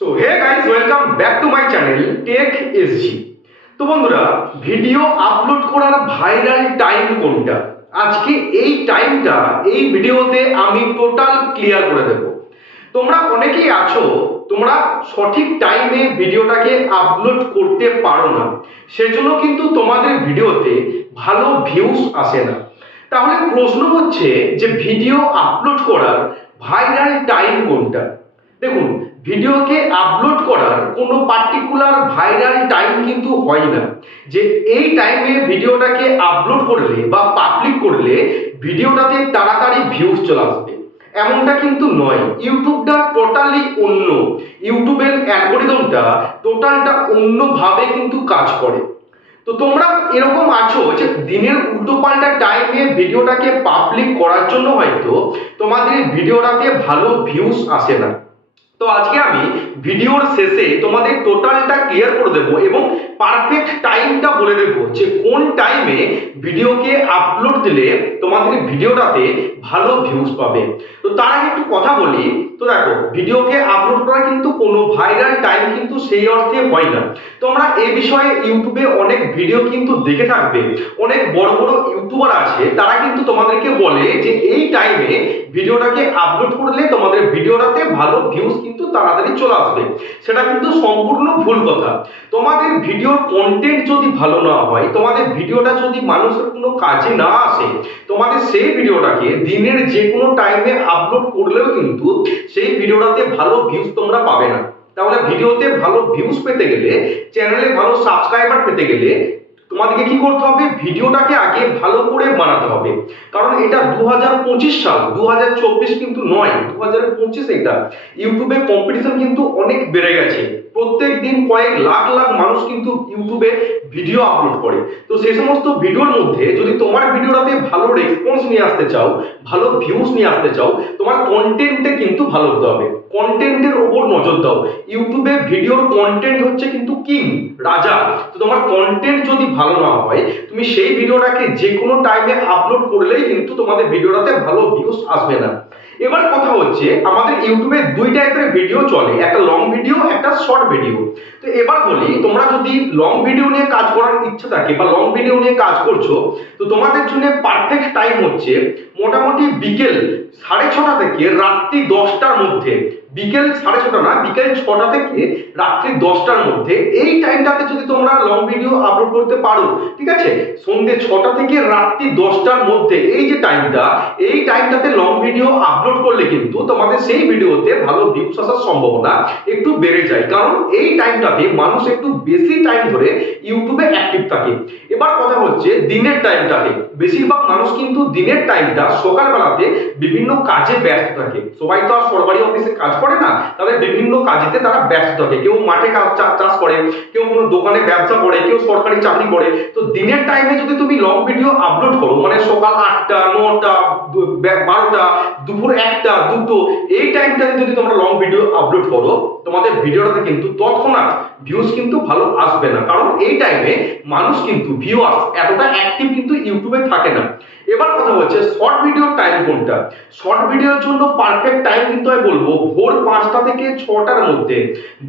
So hey guys, welcome back to my channel tech SG. তো বন্ধুরা, video upload করার viral time কোনটা, আজকে এই টাইমটা এই ভিডিওতে আমি টোটাল ক্লিয়ার করে দেব। তোমরা অনেকেই আছো, তোমরা সঠিক টাইমে ভিডিওটাকে আপলোড করতে পারো না, সেজন্য কিন্তু তোমাদের ভিডিওতে ভালো ভিউজ আসে না। তাহলে প্রশ্ন হচ্ছে যে ভিডিও আপলোড করার ভাইরাল টাইম কোনটা। দেখুন, ভিডিওকে আপলোড করার কোনো পার্টিকুলার ভাইরাল টাইম কিন্তু হয় না যে এই টাইমে ভিডিওটাকে আপলোড করলে বা পাবলিক করলে ভিডিওটাতে তাড়াতাড়ি ভিউজ চলে আসবে, এমনটা কিন্তু নয়। ইউটিউবটা টোটালি অন্য, ইউটিউবের অ্যালগরিদমটা টোটালটা অন্যভাবে কিন্তু কাজ করে। তো তোমরা এরকম আছো যে দিনের উল্টোপাল্টা টাইমে ভিডিওটাকে পাবলিক করার জন্য হয়তো তোমাদের ভিডিওটাতে ভালো ভিউজ আসে না। তো আজকে আমি ভিডিওর শেষে তোমাদের টোটালটা ক্লিয়ার করে দেব এবং পারফেক্ট টাইমটা বলে দেব যে কোন টাইমে ভিডিওকে আপলোড দিলে তোমাদের ভিডিওটাতে ভালো ভিউজ পাবে। তো তার আগে একটু কথা বলি। তো দেখো, ভিডিওকে আপলোড করা কিন্তু কোনো ভাইরাল টাইম কিন্তু সেই অর্থে হয় না। তোমরা এই বিষয়ে ইউটিউবে অনেক ভিডিও কিন্তু দেখে থাকবে, অনেক বড় বড় ইউটিউবার আছে, তারা কিন্তু তোমাদেরকে বলে যে এই টাইমে ভিডিওটাকে আপলোড করলে তোমাদের ভিডিওটাতে ভালো ভিউজ কিন্তু তাড়াতাড়ি চলে আসবে। সেটা কিন্তু সম্পূর্ণ ভুল কথা। তোমাদের ভিডিওর কন্টেন্ট যদি ভালো না হয়, তোমাদের ভিডিওটা যদি মানুষের কোনো কাজে না আসে, তোমাদের সেই ভিডিওটাকে দিনের যে কোনো টাইমে আপলোড করলেও কিন্তু সেই ভিডিওটাতে ভালো ভিউজ তোমরা পাবে না। তাহলে ভিডিওতে ভালো ভিউজ পেতে গেলে, চ্যানেলে ভালো সাবস্ক্রাইবার পেতে গেলে তোমাদেরকে কি করতে হবে, ভিডিওটাকে আগে ভালো করে বানাতে হবে। কারণ এটা 2025 সাল, 2024 কিন্তু নয়, 2025। এটা ইউটিউবে কম্পিটিশন কিন্তু অনেক বেড়ে গেছে। প্রত্যেক দিন কয়েক লাখ লাখ মানুষ কিন্তু ইউটিউবে ভিডিও আপলোড করে। তো সেই সমস্ত ভিডিওর মধ্যে যদি তোমার ভিডিওটাতে ভালো রেসপন্স নিয়ে আসতে চাও, ভালো ভিউজ নিয়ে আসতে চাও, তোমার কন্টেন্টে কিন্তু ভালো হতে হবে। কন্টেন্টের ওপর নজর দাও। ইউটিউবে ভিডিওর কন্টেন্ট হচ্ছে কিন্তু কিং, রাজা। তো তোমার কন্টেন্ট যদি ভালো না হয়, তুমি সেই ভিডিওটাকে যে কোনো টাইমে আপলোড করলেই কিন্তু তোমাদের ভিডিওটাতে ভালো ভিউজ আসবে না। এবার কথা হচ্ছে, আমাদের ইউটিউবে দুই টাইপের ভিডিও চলে, একটা লং ভিডিও, একটা শর্ট ভিডিও। তো এবার বলি, তোমরা যদি লং ভিডিও নিয়ে কাজ করার ইচ্ছা থাকে বা লং ভিডিও নিয়ে কাজ করছো, তো তোমাদের জন্য পারফেক্ট টাইম হচ্ছে মোটামুটি বিকেল 6:30 থেকে রাত্রি 10টার মধ্যে। বিকেল 6:30 না, বিকেল 6টা থেকে রাত্রি 10টার মধ্যে এই টাইমটাতে যদি তোমরা লং ভিডিও আপলোড করতে পারো, ঠিক আছে, সন্ধ্যে 6টা থেকে রাত্রি 10টার মধ্যে এই যে টাইমটা, এই টাইমটাতে লং ভিডিও আপলোড করলে কিন্তু তোমাদের সেই ভিডিওতে ভালো ভিউজ আসার সম্ভাবনা একটু বেড়ে যায়। কারণ এই টাইমটাতে মানুষ একটু বেশি টাইম ধরে ইউটিউবে অ্যাক্টিভ থাকে। এবার কথা হচ্ছে দিনের টাইমটাতে, বেশিরভাগ মানুষ কিন্তু দিনের টাইমটা সকালবেলাতে বিভিন্ন কাজে ব্যস্ত থাকে। সবাই তো আর সরকারি অফিসে কাজ করে না, তাদের বিভিন্ন কাজেতে তারা ব্যস্ত থাকে। কেউ মাঠে চাষ করে, কেউ কোনো দোকানে ব্যবসা করে, কেউ সরকারি চাকরি করে। তো দিনের টাইমে যদি তুমি লং ভিডিও আপলোড করো, মানে সকাল 8টা, 9টা, 12টা, দুপুর 1টা, 2টো, এই টাইমটাতে যদি তোমরা লং ভিডিও আপলোড করো, তোমাদের ভিডিওটাতে কিন্তু তৎক্ষণাৎ ভিউজ কিন্তু ভালো আসবে না। কারণ এই টাইমে মানুষ কিন্তু ভিউয়ার্স এতটা অ্যাক্টিভ কিন্তু ইউটিউবে থাকে না। এবার কথা হচ্ছে শর্ট ভিডিওর টাইম কোনটা। শর্ট ভিডিওর জন্য পারফেক্ট টাইম কিন্তু আমি বলবো ভোর 5টা থেকে 6টার মধ্যে।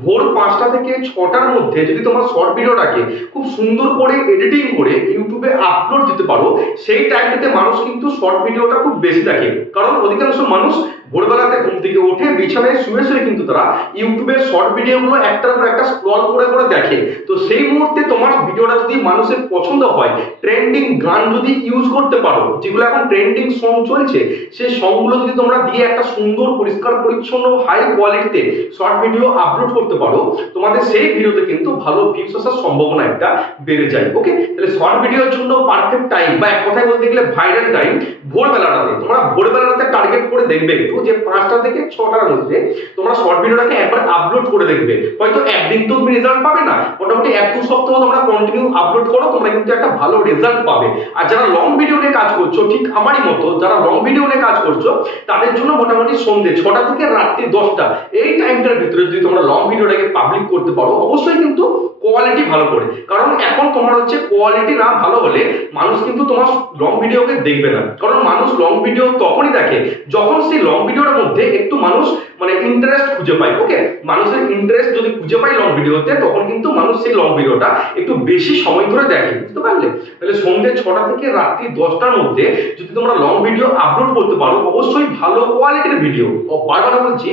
ভোর 5টা থেকে 6টার মধ্যে যদি তোমার শর্ট ভিডিওটাকে খুব সুন্দর করে এডিটিং করে ইউটিউবে আপলোড দিতে পারো, সেই টাইমটাতে মানুষ কিন্তু শর্ট ভিডিওটা খুব বেশি দেখে। কারণ অধিকাংশ মানুষ ভোরবেলাতে ঘুম থেকে উঠে বিছানায় শুয়ে শুয়ে কিন্তু তারা ইউটিউবের শর্ট ভিডিওগুলো একটার পর একটা স্ক্রল করে করে দেখে। তো সেই মুহূর্তে তোমার ভিডিওটা যদি মানুষের পছন্দ হয়, ট্রেন্ডিং গান যদি ইউজ করতে পারো, যেগুলো এখন ট্রেন্ডিং সং চলছে, সেই সংগুলো যদি তোমরা দিয়ে একটা সুন্দর পরিষ্কার পরিচ্ছন্ন হাই কোয়ালিটিতে শর্ট ভিডিও আপলোড করতে পারো, তোমাদের সেই ভিডিওতে কিন্তু ভালো ভিউজ আসার সম্ভাবনা একটা বেড়ে যায়। ওকে, তাহলে শর্ট ভিডিওর জন্য পারফেক্ট টাইম বা এক কথায় বলতে গেলে ভাইরাল টাইম ভোরবেলাটাতে। তোমরা ভোরবেলাটাতে টার্গেট করে দেখবে একটু যে 5টা থেকে 6টার মধ্যে তোমরা শর্ট ভিডিওটাকে একবার আপলোড করে দেখবে। হয়তো একদিন তো তুমি রেজাল্ট পাবে না, মোটামুটি 1-2 সপ্তাহ তোমরা কন্টিনিউ আপলোড করো, তোমরা কিন্তু একটা ভালো রেজাল্ট পাবে। আর যারা লং ভিডিও নিয়ে কাজ করছো, ঠিক আমারই মতো যারা লং ভিডিও নিয়ে কাজ করছো, তাদের জন্য মোটামুটি সন্ধ্যে 6টা থেকে রাত্রি 10টা, এই টাইমটার ভিতরে যদি তোমরা লং ভিডিওটাকে পাবলিক করতে পারো, অবশ্যই কিন্তু কোয়ালিটি ভালো করে। কারণ এখন তোমার হচ্ছে কোয়ালিটি না ভালো হলে মানুষ কিন্তু তোমার লং ভিডিওকে দেখবে না। কারণ মানুষ লং ভিডিও তখনই দেখে যখন সেই লং ভিডিওর মধ্যে একটু মানুষ মানে ইন্টারেস্ট খুঁজে পাই। ওকে, মানুষের ইন্টারেস্ট যদি খুঁজে পাই লং ভিডিওতে, তখন কিন্তু মানুষ সেই লং ভিডিওটা একটু বেশি সময় ধরে দেখে, বুঝতে পারলে? তাহলে সন্ধ্যে 6টা থেকে রাত্রি 10টার মধ্যে যদি তোমরা লং ভিডিও আপলোড করতে পারো, অবশ্যই ভালো কোয়ালিটির ভিডিও, বারবার বলছি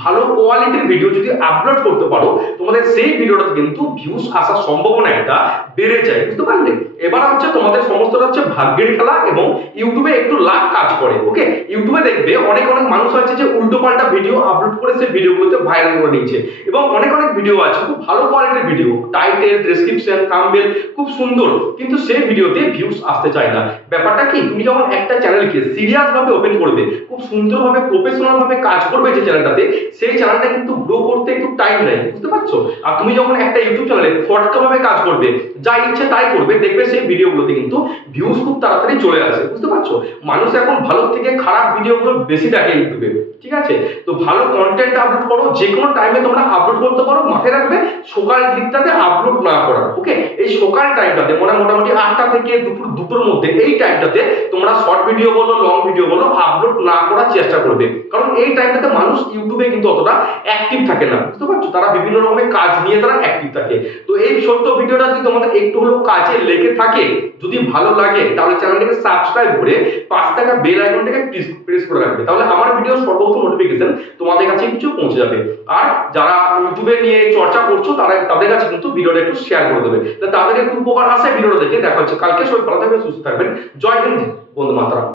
ভালো কোয়ালিটির ভিডিও যদি আপলোড করতে পারো, তোমাদের সেই ভিডিওটাতে কিন্তু ভিউজ আসার সম্ভাবনা একটা বেড়ে যায়, বুঝতে পারলে? এবার হচ্ছে তোমাদের সমস্তটা হচ্ছে ভাগ্যের খেলা এবং ইউটিউবে একটু লাখ কাজ করে। ওকে, ইউটিউবে দেখবে অনেক মানুষ আছে যে উল্টো পাল্টা ভিডিও আপলোড করে সেই ভিডিওগুলোতে ভাইরাল করে নিচ্ছে, এবং অনেক ভিডিও আছে খুব ভালো কোয়ালিটির ভিডিও, টাইটেল, ডেসক্রিপশন, থাম্বনেল খুব সুন্দর, কিন্তু সেই ভিডিওতে ভিউজ আসতে চায় না। ব্যাপারটা কি, তুমি যখন একটা চ্যানেলকে সিরিয়াস ভাবে ওপেন করবে, খুব সুন্দরভাবে প্রফেশনাল ভাবে কাজ করবে যে চ্যানেলটাতে, সেই চ্যানেলটা কিন্তু গ্রো করতে একটু টাইম নেয়, বুঝতে পারছো? আর তুমি যখন একটা ইউটিউব চ্যানেলে ফটকা ভাবে কাজ করবে, যা ইচ্ছে তাই করবে, দেখবে সেই ভিডিওগুলোতে কিন্তু ভিউজ খুব তাড়াতাড়ি চলে আসে, বুঝতে পারছো? মানুষ এখন ভালো থেকে খারাপ ভিডিওগুলো বেশি দেখে ইউটিউবে, ঠিক আছে? তো ভালো কন্টেন্ট আপলোড করো, যে কোনো টাইমে তোমরা আপলোড করতে পারো, মাথায় রাখবে সকাল দিকটাতে আপলোড না করা। ওকে, এই সকাল টাইমটাতে মোটামুটি 8টা থেকে দুপুর 2টোর মধ্যে, এই টাইমটাতে তোমরা শর্ট ভিডিও বলো, লং ভিডিও বলো, আপলোড না করার চেষ্টা করবে, কারণ এই টাইমটাতে মানুষ ইউটিউবে কিন্তু অতটা অ্যাক্টিভ থাকে না, বুঝতে পারছো? তারা বিভিন্ন রকমের কাজ নিয়ে তারা অ্যাক্টিভ থাকে। তো এই ছোট্ট ভিডিওটা যদি তোমাদের একটু হলেও কাজে লেগে থাকে, যদি ভালো লাগে, তাহলে চ্যানেলটাকে সাবস্ক্রাইব করে 5 টাকা বেল আইকনটাকে প্রেস করে রাখবে, তাহলে আমার ভিডিও সর্বপ্রথম নোটিফিকেশন তোমাদের কাছে কিছু পৌঁছে যাবে। আর যারা ইউটিউবে নিয়ে চর্চা করছো, তাদের কাছে কিন্তু ভিডিওটা একটু শেয়ার করে দেবে, তাদের একটু উপকার আসে ভিডিওটা দেখে। দেখা হচ্ছে কালকে, সবাই ভালো থাকবেন, সুস্থ থাকবেন। জয় হিন্দ, বন্দে মাতরম।